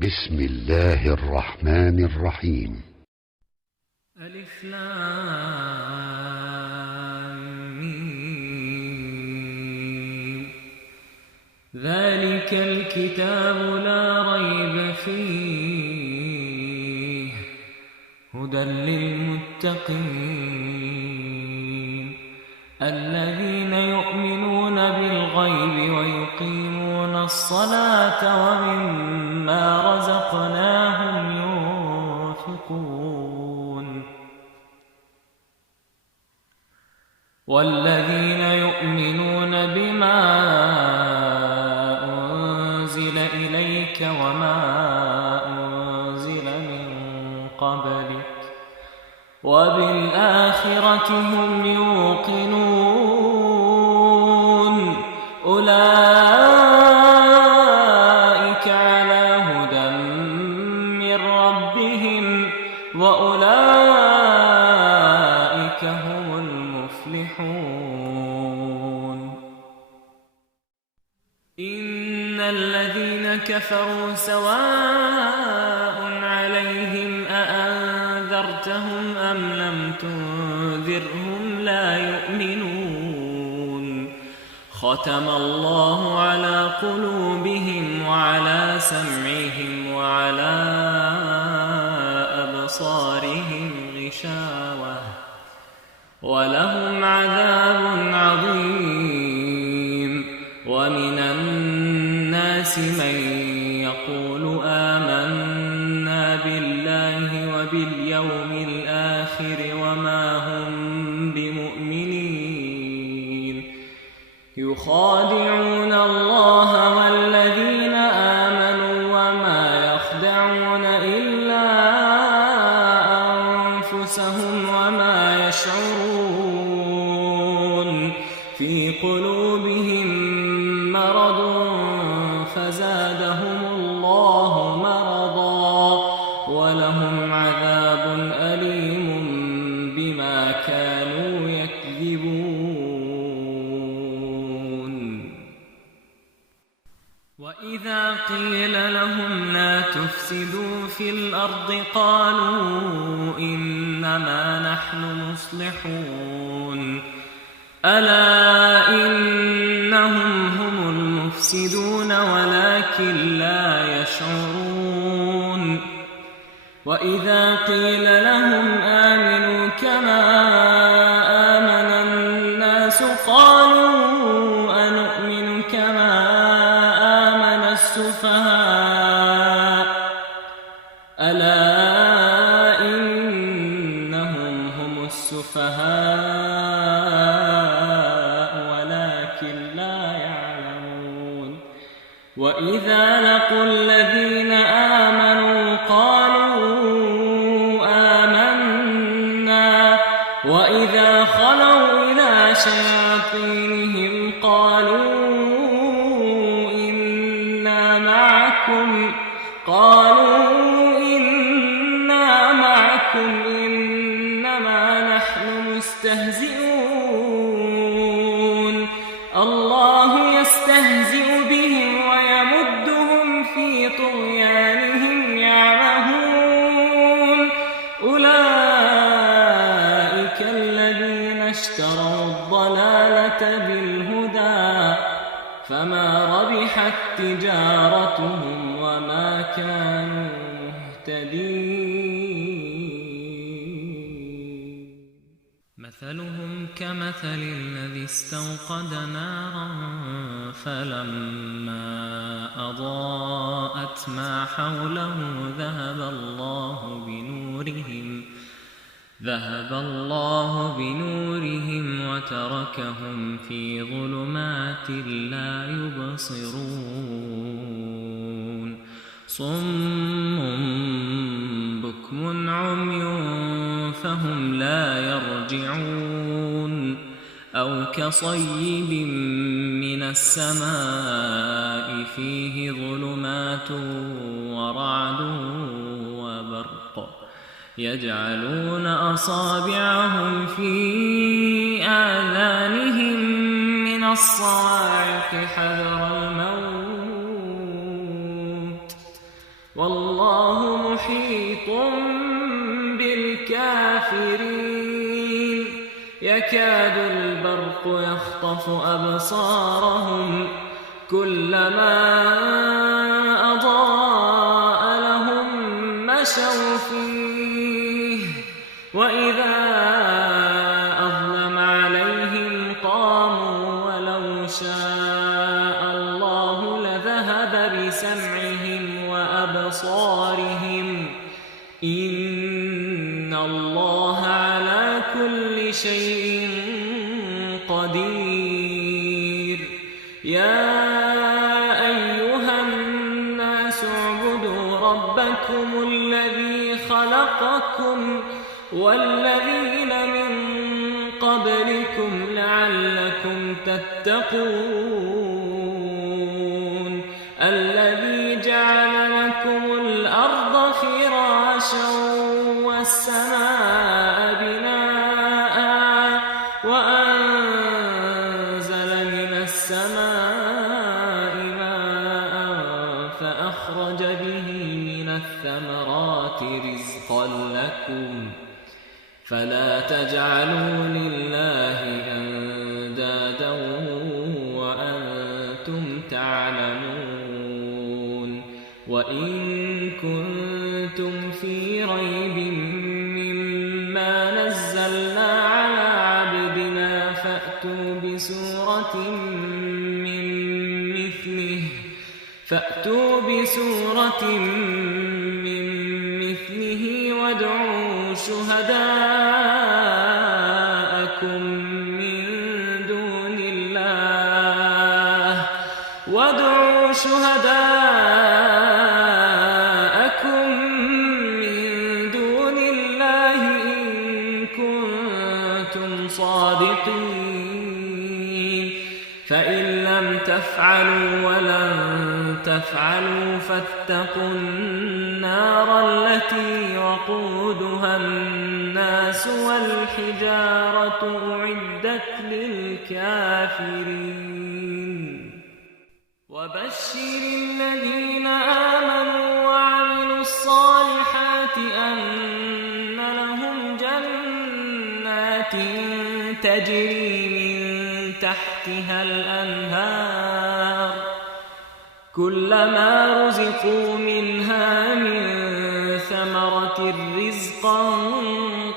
بسم الله الرحمن الرحيم. ألف لام ميم. ذلك الكتاب لا ريب فيه هدى للمتقين الذين يؤمنون بالغيب ويقيمون الصلاة ومما رزقناهم ينفقون والذين يؤمنون بما أنزل إليك وما أنزل من قبلك وبالآخرة هم يوقنون أولئك على هدى من ربهم وأولئك هم المفلحون. إن الذين كفروا سواء عليهم أأنذرتهم أم لم تنذرهم لا يؤمنون ختم الله على قلوبهم وعلى سمعهم وعلى أبصارهم غشاوة ولهم عذاب عظيم. ومن الناس من يقول آمنا بالله وباليوم الآخر وما هم بمؤمنين يخادعون الله والذين آمنوا وما يخدعون إلا أنفسهم وما يشعرون في قلوبهم مرض فزادهم الله مرضا ولهم عذاب أليم بما كانوا يكذبون. وإذا قيل لهم لا تفسدوا في الأرض قالوا إنما نحن مصلحون ألا إنهم هم المفسدون ولكن لا يشعرون. وإذا قيل لهم آمنوا كما آمن الناس قالوا أنؤمن كما آمن السفهاء ألا إنهم هم السفهاء ولكن لا يعلمون. وإذا لقوا الذين آمنوا قالوا آمنا وإذا خلوا إلى شياطينهم قالوا إنا معكم إنما نحن مستهزئون الله يستهزئ بهم ويمدهم في طغيانهم يعمهون. أولئك الذين اشتروا الضلالة بالهدى فما ربحت تجارتهم وما كانوا مهتدين. مثلهم كمثل الذي استوقد نارا فلما أضاءت ما حوله ذهب الله بنورهم وتركهم في ظلمات لا يبصرون. صم بكم عمي فهم لا يرجعون أو كصيب من السماء فيه ظلمات ورعد وبرق يجعلون أصابعهم في آذانهم من الصواعق حذر الموت والله محيط بالكافرين يكاد البرق يخطف أبصارهم كلما أضاء لهم مشوا فيه وإذا أظلم عليهم قاموا ولو شاء الله لذهب بسمعهم وأبصارهم إن الله على كل شيء قدير يا أيها الناس اعبدوا ربكم الذي خلقكم والذين من قبلكم لعلكم تتقون الذي جعل لكم الأرض فراشا والسماء بناء وأنزل من السماء ماء فأخرج به من الثمرات رزقا لكم فلا تجعلوا لله أندادا وأنتم تعلمون وإن كنتم في ريب مما نزلنا على عبدنا فأتوا بسورة من مثله وادعوا شهداءكم من دون الله إن كنتم صادقين فإن لم تفعلوا ولن تفعلوا فاتقوا النار التي وقودها الناس والحجارة أعدت للكافرين وبشر الذين آمنوا وعملوا الصالحات أن لهم جنات تجري من تحتها الأنهار كلما رزقوا منها من ثمرة رزقا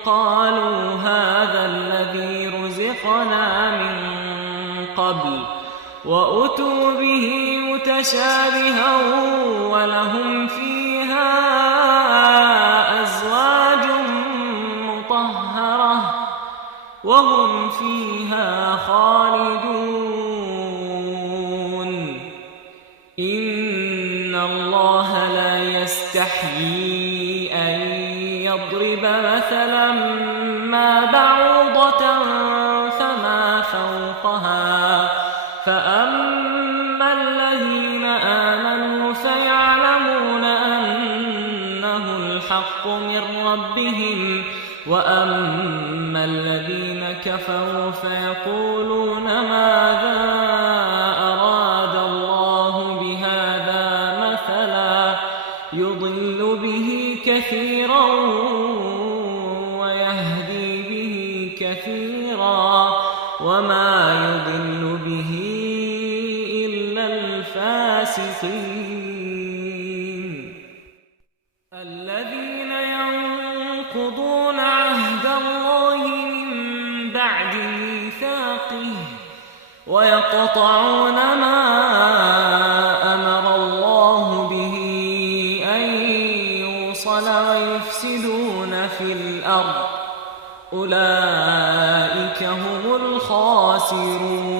قالوا هذا الذي رزقنا من قبل وأتوا به متشابها ولهم فيها أزواج مطهرة وهم فيها خالدون إن الله لا يستحيي أن يضرب مثلا ما بعوضة فما فوقها فأما الذين آمنوا فيعلمون أنه الحق من ربهم وأما الذين كفروا فيقولون ماذا أراد الله بهذا مثلا يضل به كثيرا ويهدي به كثيرا وما يضل به إلا الفاسقين الذين ينقضون عهد الله من بعد ميثاقه ويقطعون ما أمر الله به أن يوصل ويفسدون في الأرض أولئك هم الخاسرون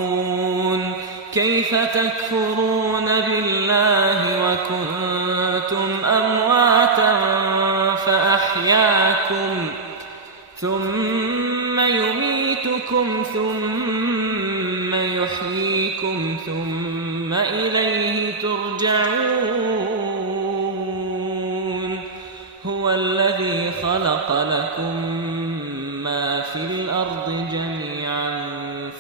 كيف تكفرون بالله وكنتم أمواتا فأحياكم ثم يميتكم ثم يحييكم ثم إليه ترجعون هو الذي خلق لكم ما في الأرض جميعا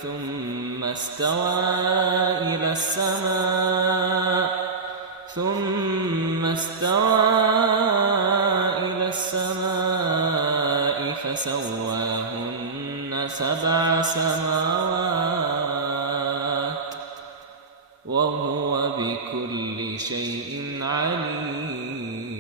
ثم استوى إلى السماء إلى السماء فسواهن 7 سماوات وهو بكل شيء عليم.